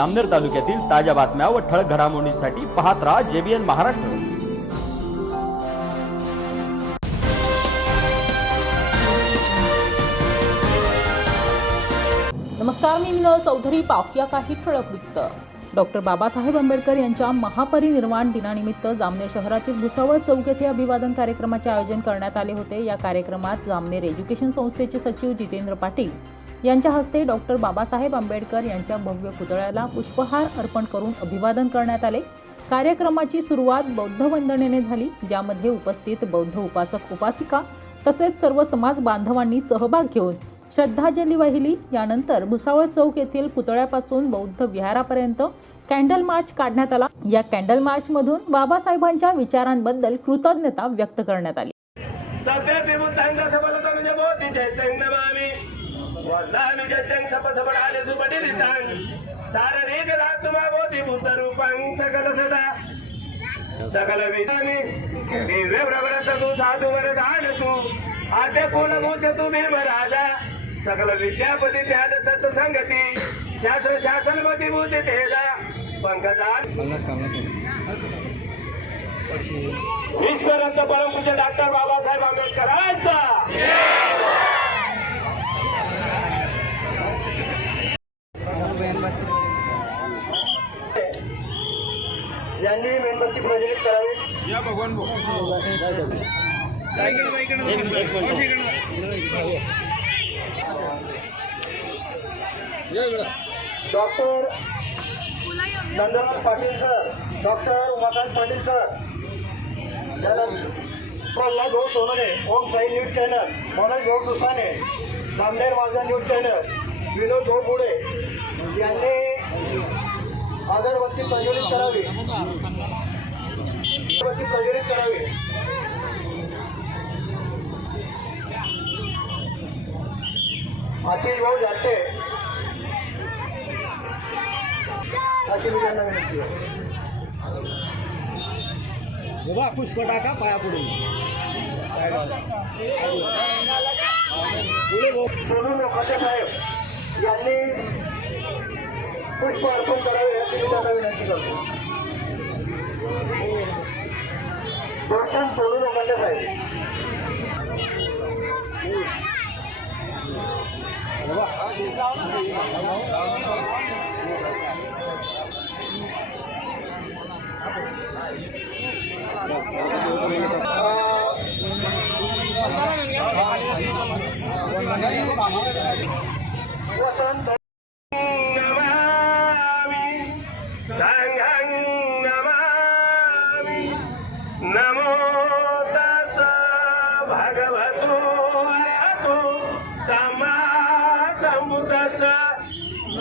अमनेर तालुक्यातील ताज्या बातम्या व ठळक घडामोडींसाठी पाहत राहा जेबीएन महाराष्ट्र. नमस्कार मी मिनल चौधरी. पाहूया काही ठळक वृत्त. डॉक्टर बाबासाहेब आंबेडकर यांच्या महापरिनिर्वाण दिनानिमित्त जामनेर शहरातील भुसावळ चौक येथे अभिवादन कार्यक्रमाचे आयोजन करण्यात आले होते. या कार्यक्रमात जामनेर एज्युकेशन संस्थेचे सचिव जितेंद्र पाटील यांच्या हस्ते डॉक्टर बाबासाहेब आंबेडकर यांच्या भव्य पुतळ्याला पुष्पहार अर्पण करून अभिवादन करण्यात आले. कार्यक्रमाची सुरुवात बौद्ध वंदनेने झाली ज्यामध्ये उपस्थित बौद्ध उपासक उपासिका तसेच सर्व समाज बांधवांनी सहभाग घेऊन श्रद्धांजली वाहिली. यानंतर भुसावळ चौक येथील पुतळ्यापासून बौद्ध विहारापर्यंत कॅन्डल मार्च काढण्यात आला. या कॅन्डल मार्चमधून बाबासाहेबांच्या विचारांबद्दल कृतज्ञता व्यक्त करण्यात आली. सभ्य विमुक्तांग सबलतनुज मोती चैतन्य नमामि वल्लामि चैतन्य सप सबड आले सुपटी लितान सारणीक रात्मा मोती भूत रूपं सकल सदा। सकल विधानी दिव्य प्रबलत तू साधु वर दान doctor Nandlal Patil sir doctor Umakant Patil sir Pralhad भाऊ सोनने ओम साई न्यूज चॅनल मनोज भाऊ दुसाने नामदेव माझा न्यूज चॅनल विनोद भाऊ पुढे यांनी अगरबत्ती प्रज्वलित करावी. प्रज्वलित करावी. आशिष भाऊ जाते. बाबा पुष्प टाका पाया पुढे सोनू लोखंडे साहेब यांनी पुष्प अर्पण करावे त्यांना विनंती करतो दर्शन सोडून लोखंडे साहेब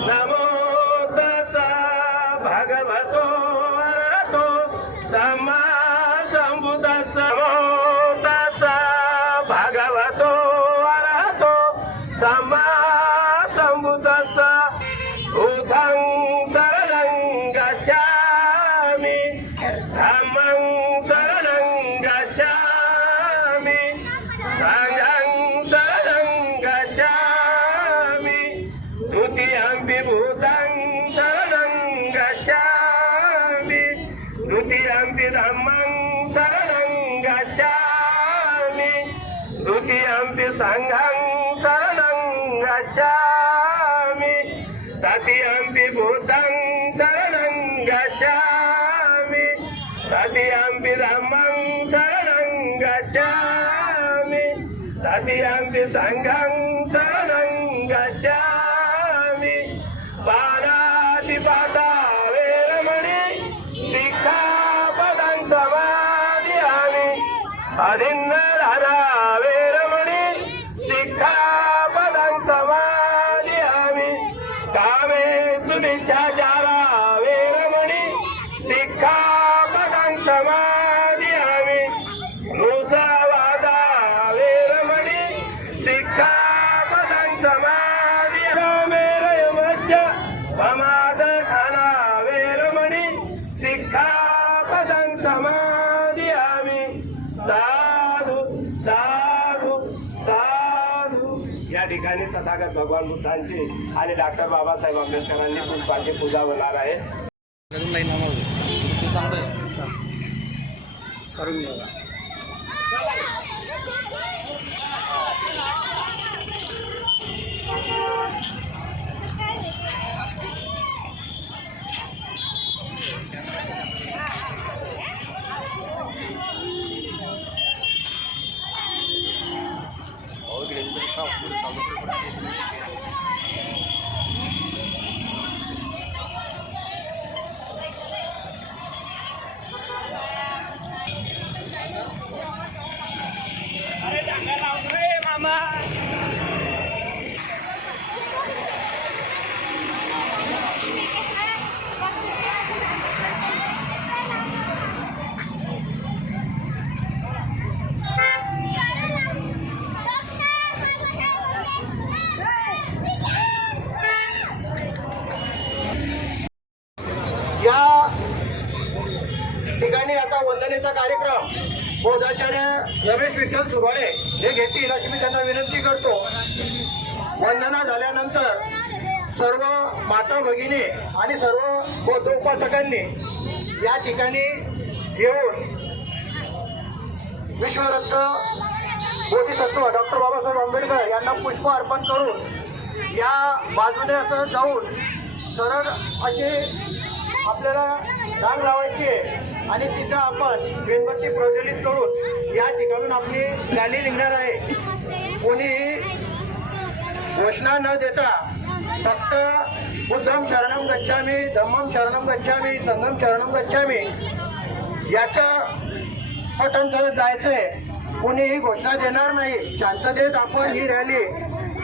नमो तस् भगवतो अरहतो सम्मा सम्बुद्धस्स नमो तस् भगवतो अरहतो सम्मा द्वितीयं भूतं शरणं गच्छामि द्वितीयं धम्मं शरणं गच्छामि द्वितीयं सङ्घं शरणं गच्छामि तृतीयं भूतं शरणं गच्छामि तृतीयं धम्मं शरणं गच्छामि तृतीयं सङ्घं शरणं गच्छामि साधु साधु. या ठिकाणी तथा तथागत भगवान बुद्धांची आणि डॉक्टर बाबासाहेब आंबेडकरांनी पुष्पांची पूजा होणार आहे. या ठिकाणी आता वंदनेचा कार्यक्रम. बोधाचार्य रमेश विठ्ठल सुरवाडे हे घेतील अशी मी त्यांना विनंती करतो. वंदना झाल्यानंतर सर्व माता भगिनी आणि सर्व बौद्ध उपासकांनी या ठिकाणी येऊन विश्वरत्न बोधिसत्व डॉक्टर बाबासाहेब आंबेडकर यांना पुष्प अर्पण करून या बाजूने असं जाऊन सरळ असे आपल्याला रांग लावायची आहे. आणि तिथं आपण मेणबत्ती प्रज्वलित करून या ठिकाणून आपली रॅली निघणार आहे. कोणी घोषणा न देता फक्त बुद्धम शरणम गच्छामी धम्मम शरणम गच्छामी संगम शरणम गच्छामी याचं पठण करत जायचंय. कोणीही घोषणा देणार नाही. शांततेत आपण ही रॅली